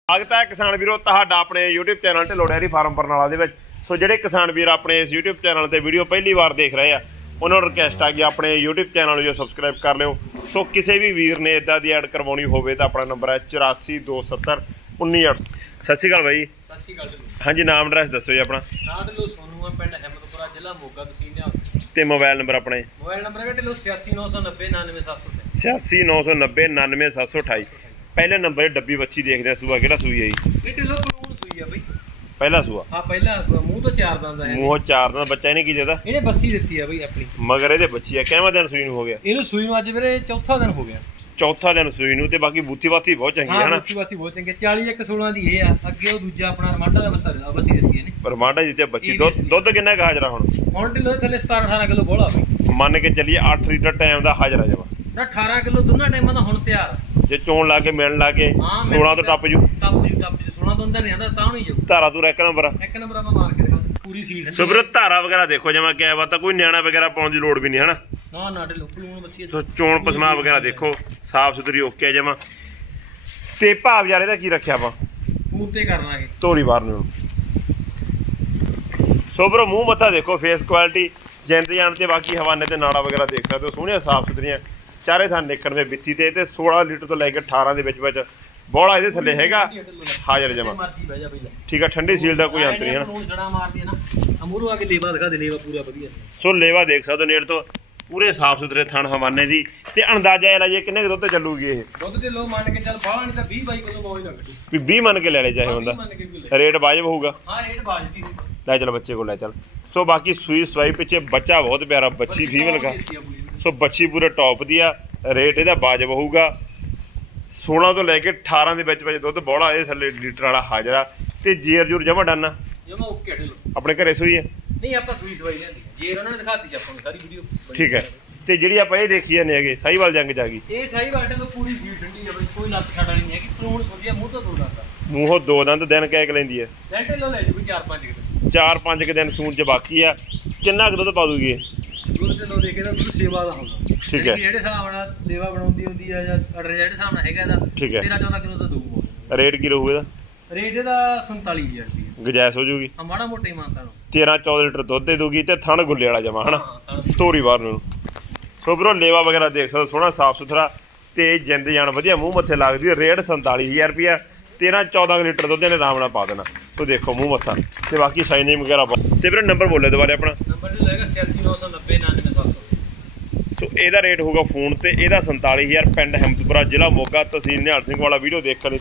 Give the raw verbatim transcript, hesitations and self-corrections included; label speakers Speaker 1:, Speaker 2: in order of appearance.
Speaker 1: स्वागत है किसान वीरों तुहाडा अपने YouTube channel Dhillon dairy farm Barnala दे विच। सो जिहड़े किसान वीर अपने इस यूट्यूब चैनल ते वीडियो पहली बार देख रहे हैं उन्होंने रिक्वेस्ट आ गई अपने यूट्यूब चैनल जो सबसक्राइब कर लिओ। सो किसी भी वीर ने इदा की ऐड करवानी होवे तो अपना नंबर है चौरासी दो सत्तर उन्नी अठ। सत श्री अकाल भाई। हाँ जी, नाम एड्रैस दसो जी अपना। तो मोबाइल नंबर अपने छियासी नौ सौ नब्बे नानवे सत्त सौ अठाई। पहले नंबर डब्बी बच्ची देखते हैं सूआ किहड़ा सूई है जी? पहला सूआ।
Speaker 2: हां पहला मूंह तो चार दंद है।
Speaker 1: मूंह चार दंद बच्चा इहने की देता?
Speaker 2: इहने बस्सी ਦਿੱਤੀ है भाई अपनी
Speaker 1: मगर ਇਹਦੇ ਬੱਚੀ ਆ। ਕਿੰਨਾ ਦਿਨ ਸੂਈ ਨੂੰ ਹੋ ਗਿਆ?
Speaker 2: ਇਹਨੂੰ ਸੂਈ ਨੂੰ ਅੱਜ ਵੀਰੇ ਚੌਥਾ ਦਿਨ ਹੋ ਗਿਆ।
Speaker 1: ਚੌਥਾ ਦਿਨ ਸੂਈ ਨੂੰ। ਤੇ ਬਾਕੀ ਬੂਥੀ ਬਾਥੀ ਬਹੁਤ ਚੰਗੀ ਹੈ ਨਾ?
Speaker 2: ਬੂਥੀ ਬਾਥੀ ਬਹੁਤ ਚੰਗੀ। ਚਾਲੀ ਇੱਕ ਸੋਲਾਂ ਦੀ ਇਹ ਆ। ਅੱਗੇ ਉਹ ਦੂਜਾ ਆਪਣਾ ਰਮਾਂਡਾ ਦਾ ਬੱਸਾ ਬਸੀ ਦਿੱਤੀ ਇਹਨੇ।
Speaker 1: ਰਮਾਂਡਾ ਜੀ ਤੇ ਬੱਚੀ ਦੁੱਧ ਦੁੱਧ ਕਿੰਨਾ ਕੁ ਹਾਜ਼ਰਾ ਹੁਣ?
Speaker 2: ਹੁਣ ਢਿੱਲੋਂ ਥੱਲੇ ਸਤਾਰਾਂ ਅਠਾਰਾਂ ਕਿਲੋ ਬੋਲਾ ਬਈ।
Speaker 1: ਮੰਨ ਕੇ ਚੱਲੀਏ ਅੱਠ ਲੀਟਰ ਟਾਈਮ ਦਾ ਹਾਜ਼ਰਾ ਜਮਾ
Speaker 2: ਨਾ ਅਠਾਰਾਂ ਕਿਲੋ ਦੋਨਾਂ ਟਾਈਮਾਂ ਦਾ ਹੁਣ ਤਿਆਰ।
Speaker 1: ਜੇ ਚੋਣ ਲਾ ਕੇ ਮਿਲਣ ਲਾ ਕੇ ਸੋਲਾਂ ਤੋਂ ਟੱਪ ਜੂ।
Speaker 2: ਟੱਪ ਜੂ ਟੱਪ ਜੂ ਸੋਲਾਂ ਤੋਂ ਅੰਦਰ ਨਹੀਂ ਆਂਦਾ ਤਾਂ ਨਹੀਂ ਜਾਊ।
Speaker 1: ਧਾਰਾ ਤੂੰ ਇੱਕ ਨੰਬਰ
Speaker 2: ਇੱਕ ਨੰਬਰ ਆਪਾਂ ਮਾਰ ਕੇ ਦਿਖਾ ਪੂਰੀ ਸੀਟ।
Speaker 1: ਸੋ ਵੀਰੋ ਧਾਰਾ ਵਗੈਰਾ ਦੇਖੋ ਜਮਾ ਕਿਆ ਬਾਤ ਆ। ਕੋਈ ਨਿਆਣਾ ਵਗੈਰਾ ਪਾਉਣ ਦੀ ਲੋੜ ਵੀ ਨਹੀਂ ਹਨਾ।
Speaker 2: ਨਾ ਨਾ ਢਿੱਲੋਂ ਪਲੂਣ ਬੱਚੀ।
Speaker 1: ਸੋ ਚੋਣ ਪਸਮਾ ਵਗੈਰਾ ਦੇਖੋ ਸਾਫ ਸੁਥਰੀ ਓਕੇ ਜਮਾ। ਤੇ ਭਾਵ ਯਾਰ ਇਹਦਾ ਕੀ ਰੱਖਿਆ ਆਪਾਂ?
Speaker 2: ਮੂੰਹ ਤੇ ਕਰ ਲਾਂਗੇ
Speaker 1: ਧੋਰੀ ਬਾਹਰ ਨੂੰ। ਸੋ ਵੀਰੋ ਮੂੰਹ ਮੱਥਾ ਦੇਖੋ, ਫੇਸ ਕੁਆਲਿਟੀ ਜਿੰਦ ਜਾਣ ਤੇ ਬਾਕੀ ਹਵਾਨੇ ਤੇ ਨਾੜਾ ਵਗੈਰਾ ਦੇਖ ਸਕਦੇ ਹੋ। ਸੋਹਣੀਆਂ ਸਾਫ ਸੁਥਰੀਆਂ ਚਾਰੇ ਥਾਂ ਨਿਕਣ ਦੇ ਬਿੱਤੀ ਤੇ ਤੇ ਸੋਲਾਂ ਲੀਟਰ ਤੋਂ ਲੈ ਕੇ ਅਠਾਰਾਂ ਦੇ ਵਿੱਚ ਵਿੱਚ ਬੋਲਾ ਇਹਦੇ ਥੱਲੇ ਹੈਗਾ ਹਾਜ਼ਰ ਜਮਾ। ਠੀਕ ਆ, ਠੰਡੀ ਸੀਲ ਦਾ ਕੋਈ ਅੰਤ ਨਹੀਂ ਹੈ ਨਾ।
Speaker 2: ਅਮੂਰੂ ਆ ਕੇ ਲੇਵਾ ਦਿਖਾ ਦੇ, ਲੇਵਾ ਪੂਰਾ ਵਧੀਆ।
Speaker 1: ਸੋ ਲੇਵਾ ਦੇਖ ਸਕਦੇ ਹੋ ਨੇੜ ਤੋਂ, ਪੂਰੇ ਸਾਫ ਸੁਥਰੇ ਥਣ ਹਵਾਨੇ ਦੀ। ਤੇ ਅੰਦਾਜ਼ਾ ਇਹ ਲਾਈਏ ਕਿੰਨੇ ਕੁ ਦੁੱਧ ਤੇ ਚੱਲੂਗੀ ਇਹ?
Speaker 2: ਦੁੱਧ ਤੇ ਲੋ ਮੰਨ ਕੇ ਚੱਲ ਬਾਹਲਾ ਨਹੀਂ ਤਾਂ ਵੀਹ ਬਾਈ ਕਿਲੋ ਮੌਜ ਲੱਗਦੀ
Speaker 1: ਵੀ ਵੀਹ ਮੰਨ ਕੇ ਲੈ ਲੈ ਚਾਹੇ ਹੁੰਦਾ। ਰੇਟ ਵਾਜਬ ਹੋਊਗਾ।
Speaker 2: ਹਾਂ ਰੇਟ ਵਾਜਬ ਹੀ
Speaker 1: ਲੈ ਚੱਲ ਬੱਚੇ ਕੋਲ ਲੈ ਚੱਲ। ਸੋ ਬਾਕੀ ਸੂਈ ਸਵਾਈ ਪਿੱਛੇ ਬੱਚਾ ਬਹੁਤ ਪਿਆਰਾ, ਬੱਚੀ ਫੀਮੇਲ ਦਾ। ਸੋ ਬੱਚੀ ਪੂਰੇ ਟੌਪ ਦੀ ਆ। ਰੇਟ ਇਹਦਾ ਵਾਜਬ ਹੋਊਗਾ। ਸੋਲਾਂ ਤੋਂ ਲੈ ਕੇ ਅਠਾਰਾਂ ਦੇ ਵਿੱਚ ਵਿੱਚ ਦੁੱਧ ਬੋਲਾ ਇਹ ਥੱਲੇ ਲੀਟਰ ਵਾਲਾ ਹਾਜ਼ਰਾ। ਤੇ ਜੇਰ ਜੂਰ ਜਮਾ ਡਨ
Speaker 2: ਜਮਾ ਓਕੇ ਢਿੱਲੋਂ।
Speaker 1: ਆਪਣੇ ਘਰੇ ਸੂਈ ਹੈ?
Speaker 2: ਨਹੀਂ ਆਪਾਂ ਸੂਈ ਸਵਾਈ ਲੈਂਦੀ ਜੇਰ ਉਹਨਾਂ ਨੇ ਦਿਖਾਤੀ ਸੀ ਆਪਾਂ ਨੂੰ ਸਾਰੀ ਵੀਡੀਓ।
Speaker 1: ਠੀਕ ਹੈ। ਤੇ ਜਿਹੜੀ ਆਪਾਂ ਇਹ ਦੇਖੀ ਜਾਂਦੇ ਹੈਗੇ ਸਾਹੀਵਾਲ ਜੰਗ ਚ ਆ ਗਈ।
Speaker 2: ਇਹ ਸਾਹੀਵਾਲ ਢਿੱਲੋਂ ਪੂਰੀ ਸੀਟ ਠੰਡੀ ਆ ਬਈ, ਕੋਈ ਲੱਤ ਛੱਡ ਵਾਲੀ ਨਹੀਂ ਹੈਗੀ। ਪਰੂਣ ਸੋਧਿਆ ਮੂੰਹ ਤੋਂ ਦੋ ਦੰਦ।
Speaker 1: ਮੂੰਹੋਂ ਦੋ ਦੰਦ ਦਿਨ ਕਹਿ ਕੇ ਲੈਂਦੀ ਹੈ।
Speaker 2: ਢਿੱਲੋਂ ਲੈ ਜੂ ਚਾਰ ਪੰਜ ਕਿਲੋ।
Speaker 1: ਚਾਰ ਪੰਜ ਕੁ ਦਿਨ ਸੂਣ ਚ ਬਾਕੀ ਆ। ਕਿੰਨਾ ਕੁ ਦੁੱਧ ਪਾ ਦੂਗੀ ਇਹ?
Speaker 2: ਦੁੱਧ ਢਿੱਲੋਂ ਦੇਖੇ ਤਾਂ ਦੁੱਧ ਸੇਵਾ ਦਾ ਹੁੰਦਾ।
Speaker 1: ਠੀਕ ਹੈ।
Speaker 2: ਜਿਹੜੇ ਹਿਸਾਬ ਨਾਲ ਲੇਵਾ ਬਣਾਉਂਦੀ ਹੁੰਦੀ ਆ ਜਾਂ ਆਰਡਰ ਜਿਹੜੇ ਹਿਸਾਬ ਨਾਲ ਹੈਗਾ ਇਹਦਾ ਤੇਰਾਂ ਚੌਦਾਂ ਕਿਲੋ ਤਾਂ ਦਊਗਾ।
Speaker 1: ਰੇਟ ਕੀ ਰਹੂ ਇਹਦਾ?
Speaker 2: ਰੇਟ ਇਹਦਾ ਸੰਤਾਲੀ ਹਜ਼ਾਰ ਰੁਪਏ
Speaker 1: ਗੁਜਾਇਸ਼ ਹੋ ਜੂਗੀ।
Speaker 2: ਆ ਮਾੜਾ ਮੋਟਾ ਹੀ ਮਾਨਤਾ ਨੂੰ।
Speaker 1: ਤੇਰਾਂ ਚੌਦਾਂ ਲੀਟਰ ਦੁੱਧ ਦੇ ਦੂਗੀ ਤੇ ਥਣ ਗੁੱਲੇ ਵਾਲਾ ਜਮਾ ਹਨਾ, ਧੋਰੀ ਬਾਹਰ ਨੂੰ। ਸੋ ਵੀਰੋ ਲੇਵਾ ਵਗੈਰਾ ਦੇਖ ਸਕਦੇ, ਸੋਹਣਾ ਸਾਫ ਸੁਥਰਾ ਤੇ ਜਿੰਦ ਜਾਨ ਵਧੀਆ, ਮੂੰਹ ਮੱਥੇ ਲੱਗਦੀ। ਰੇਟ ਸੰਤਾਲੀ ਹਜ਼ਾਰ ਰੁਪਇਆ। ਤੇਰਾਂ ਚੌਦਾਂ ਲੀਟਰ ਦੁੱਧ ਇਹਨੇ ਆਰਾਮ ਨਾਲ ਪਾ ਦੇਣਾ। ਤੋ ਦੇਖੋ ਮੂੰਹ ਮੱਥਾ ਤੇ ਬਾਕੀ ਸਾਈਨਿੰਗ ਵਗੈਰਾ। ਤੇ ਵੀਰੇ ਨੰਬਰ ਬੋਲੇ ਦੁਬਾਰੇ ਆਪਣਾ।
Speaker 2: ਨੰਬਰ ਜੋ ਹੈਗਾ ਛਿਆਸੀ ਨੌ ਸੌ ਨੱਬੇ ਨਾਨਵੇਂ ਸੱਤ ਸੌ।
Speaker 1: ਸੋ ਇਹਦਾ ਰੇਟ ਹੋਊਗਾ ਫੋਨ ਤੇ। ਇਹਦਾ ਸੰਤਾਲੀ ਹਜ਼ਾਰ। ਪਿੰਡ ਹਿੰਮਤਪੁਰਾ, ਜ਼ਿਲ੍ਹਾ ਮੋਗਾ, ਤਹਿਸੀਲ ਨਿਹਾਲ ਸਿੰਘ ਵਾਲਾ। ਵੀਡੀਓ ਦੇਖਣ ਲਈ